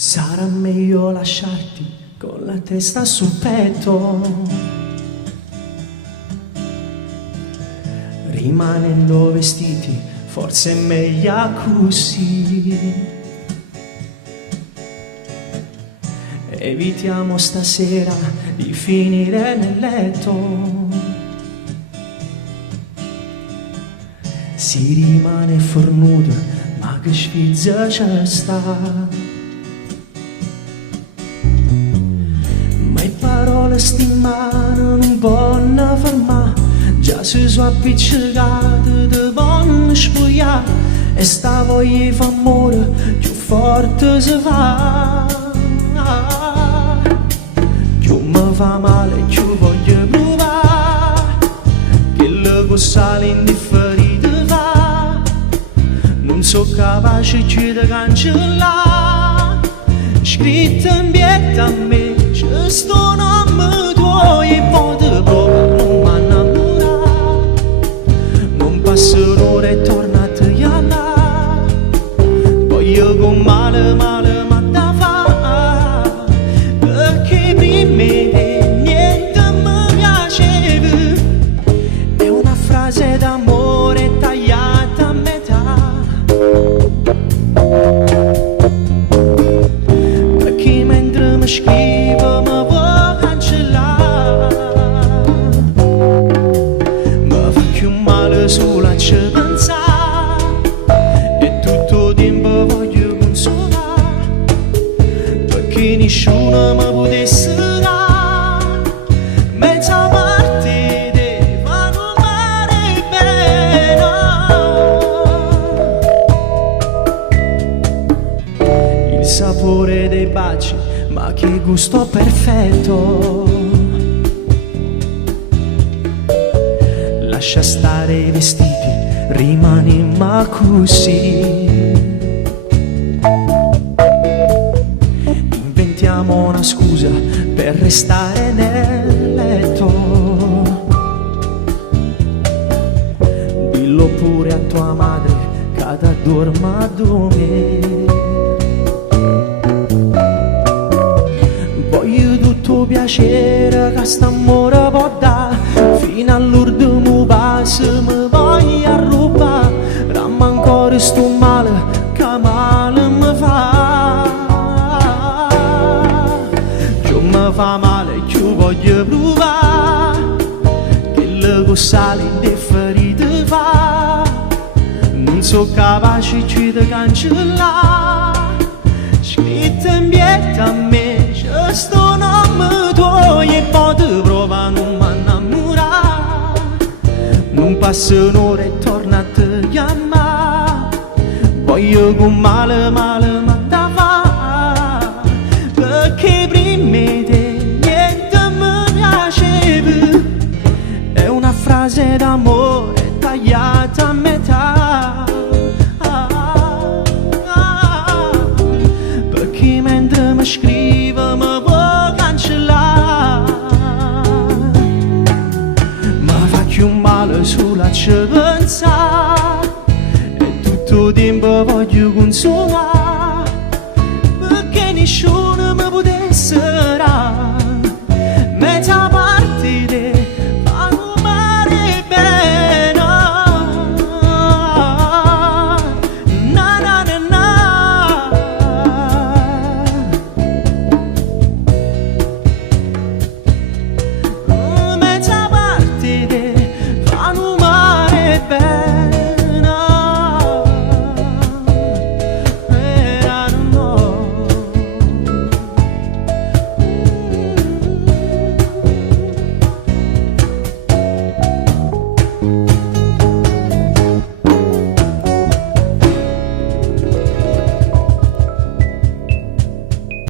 Sarà meglio lasciarti con la testa sul petto, rimanendo vestiti, forse è meglio così. Evitiamo stasera di finire nel letto. Si rimane fornuto, ma che sfizza c'è sta. Le parole stimano non vanno fermare, già si sono appiccicate, te vanno spogliare, e sta voglia fa amore più forte si fa. Più mi fa male, più voglio provare, che le cose indifferite fa, non so capace più di cancellare, scritto in bietta a me. Sto nome tuo e poi te proprio non mi innamorare, non passa l'ora e torna a te chiamare, voglio con male male ma da fa, perché prima te niente mi piaceva, è una frase d'amore tagliata a metà, perché mentre mi scrivo sola ci pensare e tutto tempo voglio consolare, perché nessuno mi potesse dare mezza parte di fanno male bene. Il sapore dei baci, ma che gusto perfetto. Lascia stare i vestiti, rimaniamo così. Inventiamo una scusa per restare nel letto. Dillo pure a tua madre che ti dorma da me. Voglio tutto piacere che st'amore può dare, fino all'ultimo passo mi voglio arrubare, ramma ancora sto male che male mi fa. Più mi fa male, più voglio provare, che le cose indifferite fa, non so capace più di cancellare, scritto in bietta a me, c'è sto nome tuo e poi te prova non mi innamorare, non passa un'ora e torna a te chiamare, voglio con male male ma da fa, perché prima te niente mi piaceva, è una frase d'amore tagliata a metà, perché mentre mi scrivo mi può cancellare, ma fa più male sulla ci pensare, e tutto tempo voglio consolare.